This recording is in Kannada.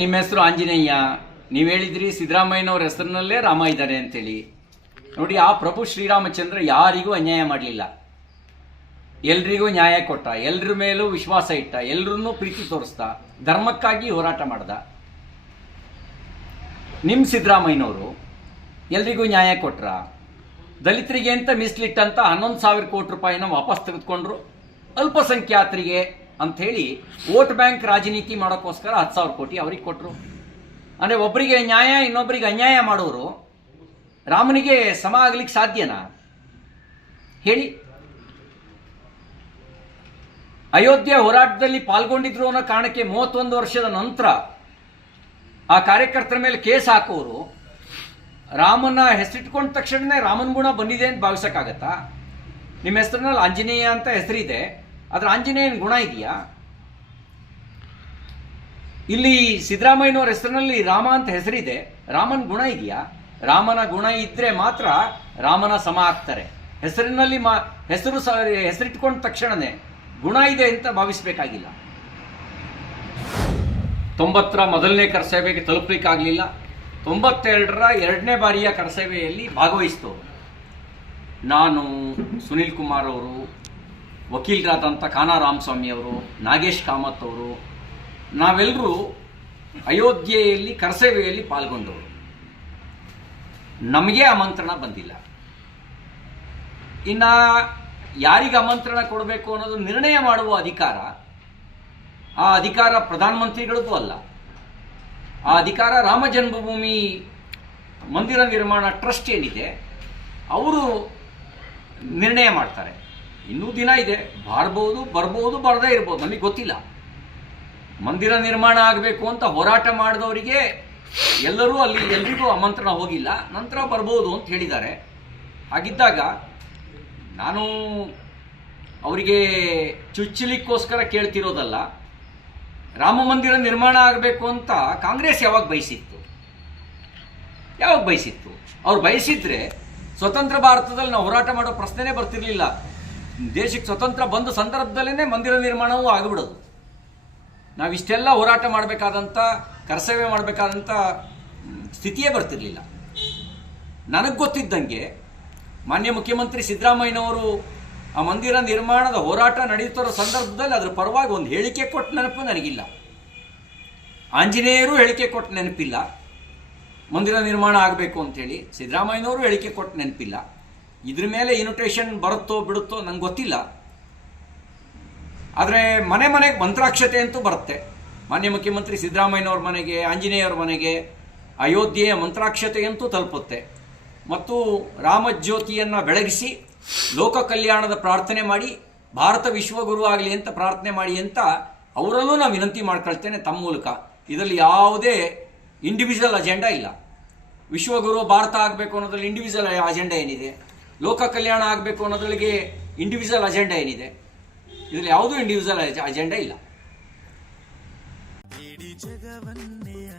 ನಿಮ್ಮ ಹೆಸರು ಆಂಜನೇಯ. ನೀವು ಹೇಳಿದ್ರಿ ಸಿದ್ದರಾಮಯ್ಯನವ್ರ ಹೆಸರಿನಲ್ಲೇ ರಾಮ ಇದ್ದಾರೆ ಅಂತೇಳಿ. ನೋಡಿ, ಆ ಪ್ರಭು ಶ್ರೀರಾಮಚಂದ್ರ ಯಾರಿಗೂ ಅನ್ಯಾಯ ಮಾಡಲಿಲ್ಲ. ಎಲ್ರಿಗೂ ನ್ಯಾಯ ಕೊಟ್ಟ, ಎಲ್ರ ಮೇಲೂ ವಿಶ್ವಾಸ ಇಟ್ಟ, ಎಲ್ರನ್ನೂ ಪ್ರೀತಿ ತೋರಿಸ್ದ, ಧರ್ಮಕ್ಕಾಗಿ ಹೋರಾಟ ಮಾಡ್ದ. ನಿಮ್ಮ ಸಿದ್ದರಾಮಯ್ಯನವರು ಎಲ್ರಿಗೂ ನ್ಯಾಯ ಕೊಟ್ರ? ದಲಿತರಿಗೆ ಅಂತ ಮೀಸಲಿಟ್ಟಂತ ಹನ್ನೊಂದು ಸಾವಿರ ಕೋಟಿ ರೂಪಾಯಿನ ವಾಪಸ್ ತೆಗೆದುಕೊಂಡ್ರು? ಅಲ್ಪಸಂಖ್ಯಾತರಿಗೆ ಅಂಥೇಳಿ ವೋಟ್ ಬ್ಯಾಂಕ್ ರಾಜನೀತಿ ಮಾಡೋಕ್ಕೋಸ್ಕರ ಹತ್ತು ಸಾವಿರ ಕೋಟಿ ಅವ್ರಿಗೆ ಕೊಟ್ಟರು ಅಂದರೆ ಒಬ್ಬರಿಗೆ ನ್ಯಾಯ ಇನ್ನೊಬ್ಬರಿಗೆ ಅನ್ಯಾಯ ಮಾಡೋರು ರಾಮನಿಗೆ ಸಮ ಆಗ್ಲಿಕ್ಕೆ ಸಾಧ್ಯನಾ? ಹೇಳಿ. ಅಯೋಧ್ಯೆ ಹೋರಾಟದಲ್ಲಿ ಪಾಲ್ಗೊಂಡಿದ್ರು ಅನ್ನೋ ಕಾರಣಕ್ಕೆ ಮೂವತ್ತೊಂದು ವರ್ಷದ ನಂತರ ಆ ಕಾರ್ಯಕರ್ತರ ಮೇಲೆ ಕೇಸ್ ಹಾಕೋರು. ರಾಮನ ಹೆಸರಿಟ್ಕೊಂಡ ತಕ್ಷಣನೇ ರಾಮನ ಗುಣ ಬಂದಿದೆ ಅಂತ ಭಾವಿಸಕ್ಕಾಗತ್ತಾ? ನಿಮ್ಮ ಹೆಸರಿನಲ್ಲಿ ಆಂಜನೇಯ ಅಂತ ಹೆಸರಿದೆ. ಅದ್ರ ಆಂಜನೇಯನ ಗುಣ ಇದೆಯಾ? ಇಲ್ಲಿ ಸಿದ್ದರಾಮಯ್ಯನವ್ರ ಹೆಸರಿನಲ್ಲಿ ರಾಮ ಅಂತ ಹೆಸರಿದೆ. ರಾಮನ ಗುಣ ಇದೆಯಾ? ರಾಮನ ಗುಣ ಇದ್ರೆ ಮಾತ್ರ ರಾಮನ ಸಮ ಆಗ್ತಾರೆ. ಹೆಸರಿನಲ್ಲಿ ಮಾ, ಹೆಸರು ಸ, ಹೆಸರಿಟ್ಕೊಂಡ ತಕ್ಷಣನೇ ಗುಣ ಇದೆ ಅಂತ ಭಾವಿಸಬೇಕಾಗಿಲ್ಲ. ತೊಂಬತ್ತರ ಮೊದಲನೇ ಕರಸೇವೆಗೆ ತಲುಪಲಿಕ್ಕಾಗಲಿಲ್ಲ. ತೊಂಬತ್ತೆರಡರ ಎರಡನೇ ಬಾರಿಯ ಕರಸೇವೆಯಲ್ಲಿ ಭಾಗವಹಿಸ್ತು ನಾನು ಸುನಿಲ್ ಕುಮಾರ್ ಅವರು ವಕೀಲರಾದಂಥ ಕಾನಾ ರಾಮಸ್ವಾಮಿ ಅವರು ನಾಗೇಶ್ ಕಾಮತ್ ಅವರು ನಾವೆಲ್ಲರೂ ಅಯೋಧ್ಯೆಯಲ್ಲಿ, ಕರಸೇವೆಯಲ್ಲಿ ಪಾಲ್ಗೊಂಡವರು. ನಮಗೆ ಆಮಂತ್ರಣ ಬಂದಿಲ್ಲ. ಇನ್ನು ಯಾರಿಗೆ ಆಮಂತ್ರಣ ಕೊಡಬೇಕು ಅನ್ನೋದು ನಿರ್ಣಯ ಮಾಡುವ ಅಧಿಕಾರ, ಆ ಅಧಿಕಾರ ಪ್ರಧಾನಮಂತ್ರಿಗಳದ್ದು ಅಲ್ಲ. ಆ ಅಧಿಕಾರ ರಾಮ ಜನ್ಮಭೂಮಿ ಮಂದಿರ ನಿರ್ಮಾಣ ಟ್ರಸ್ಟ್ ಏನಿದೆ, ಅವರು ನಿರ್ಣಯ ಮಾಡ್ತಾರೆ. ಇನ್ನೂ ದಿನ ಇದೆ. ಬಾರ್ಬೋದು, ಬರ್ಬೋದು, ಬರದೇ ಇರ್ಬೋದು. ನಮಗೆ ಗೊತ್ತಿಲ್ಲ. ಮಂದಿರ ನಿರ್ಮಾಣ ಆಗಬೇಕು ಅಂತ ಹೋರಾಟ ಮಾಡಿದವರಿಗೆ ಎಲ್ಲರೂ ಅಲ್ಲಿ ಎಲ್ರಿಗೂ ಆಮಂತ್ರಣ ಹೋಗಿಲ್ಲ. ನಂತರ ಬರ್ಬೋದು ಅಂತ ಹೇಳಿದ್ದಾರೆ. ಹಾಗಿದ್ದಾಗ ನಾನು ಅವರಿಗೆ ಚುಚ್ಚಲಿಕ್ಕೋಸ್ಕರ ಕೇಳ್ತಿರೋದಲ್ಲ, ರಾಮ ಮಂದಿರ ನಿರ್ಮಾಣ ಆಗಬೇಕು ಅಂತ ಕಾಂಗ್ರೆಸ್ ಯಾವಾಗ ಬಯಸಿತ್ತು? ಯಾವಾಗ ಬಯಸಿತ್ತು? ಅವ್ರು ಬಯಸಿದ್ರೆ ಸ್ವತಂತ್ರ ಭಾರತದಲ್ಲಿ ನಾವು ಹೋರಾಟ ಮಾಡೋ ಪ್ರಶ್ನೆನೇ ಬರ್ತಿರ್ಲಿಲ್ಲ. ದೇಶಕ್ಕೆ ಸ್ವತಂತ್ರ ಬಂದ ಸಂದರ್ಭದಲ್ಲೇ ಮಂದಿರ ನಿರ್ಮಾಣವೂ ಆಗಿಬಿಡೋದು. ನಾವಿಷ್ಟೆಲ್ಲ ಹೋರಾಟ ಮಾಡಬೇಕಾದಂಥ ಕರ್ತವ್ಯ ಮಾಡಬೇಕಾದಂಥ ಸ್ಥಿತಿಯೇ ಬರ್ತಿರಲಿಲ್ಲ. ನನಗೆ ಗೊತ್ತಿದ್ದಂಗೆ ಮಾನ್ಯ ಮುಖ್ಯಮಂತ್ರಿ ಸಿದ್ದರಾಮಯ್ಯನವರು ಆ ಮಂದಿರ ನಿರ್ಮಾಣದ ಹೋರಾಟ ನಡೆಯುತ್ತಿರೋ ಸಂದರ್ಭದಲ್ಲಿ ಅದರ ಪರವಾಗಿ ಒಂದು ಹೇಳಿಕೆ ಕೊಟ್ಟ ನೆನಪು ನನಗಿಲ್ಲ. ಆಂಜನೇಯರು ಹೇಳಿಕೆ ಕೊಟ್ಟ ನೆನಪಿಲ್ಲ. ಮಂದಿರ ನಿರ್ಮಾಣ ಆಗಬೇಕು ಅಂಥೇಳಿ ಸಿದ್ದರಾಮಯ್ಯನವರು ಹೇಳಿಕೆ ಕೊಟ್ಟ ನೆನಪಿಲ್ಲ. ಇದ್ರ ಮೇಲೆ ಇನ್ವಿಟೇಷನ್ ಬರುತ್ತೋ ಬಿಡುತ್ತೋ ನಂಗೆ ಗೊತ್ತಿಲ್ಲ. ಆದರೆ ಮನೆ ಮನೆಗೆ ಮಂತ್ರಾಕ್ಷತೆ ಅಂತೂ ಬರುತ್ತೆ. ಮಾನ್ಯ ಮುಖ್ಯಮಂತ್ರಿ ಸಿದ್ದರಾಮಯ್ಯನವ್ರ ಮನೆಗೆ, ಆಂಜನೇಯವ್ರ ಮನೆಗೆ ಅಯೋಧ್ಯೆಯ ಮಂತ್ರಾಕ್ಷತೆ ಅಂತೂ ತಲುಪುತ್ತೆ. ಮತ್ತು ರಾಮಜ್ಯೋತಿಯನ್ನು ಬೆಳಗಿಸಿ ಲೋಕ ಕಲ್ಯಾಣದ ಪ್ರಾರ್ಥನೆ ಮಾಡಿ, ಭಾರತ ವಿಶ್ವಗುರು ಆಗಲಿ ಅಂತ ಪ್ರಾರ್ಥನೆ ಮಾಡಿ ಅಂತ ಅವರಲ್ಲೂ ನಾನು ವಿನಂತಿ ಮಾಡ್ಕೊಳ್ತೇನೆ ತಮ್ಮ ಮೂಲಕ. ಇದರಲ್ಲಿ ಯಾವುದೇ ಇಂಡಿವಿಜುವಲ್ ಅಜೆಂಡಾ ಇಲ್ಲ. ವಿಶ್ವಗುರು ಭಾರತ ಆಗಬೇಕು ಅನ್ನೋದ್ರಲ್ಲಿ ಇಂಡಿವಿಜುವಲ್ ಅಜೆಂಡಾ ಏನಿದೆ? ಲೋಕ ಕಲ್ಯಾಣ ಆಗಬೇಕು ಅನ್ನೋದ್ರೊಳಗೆ ಇಂಡಿವಿಜುವಲ್ ಅಜೆಂಡಾ ಏನಿದೆ? ಇದರಲ್ಲಿ ಯಾವುದೂ ಇಂಡಿವಿಜುವಲ್ ಅಜೆಂಡಾ ಇಲ್ಲ. ಜಗವನ್ನೇ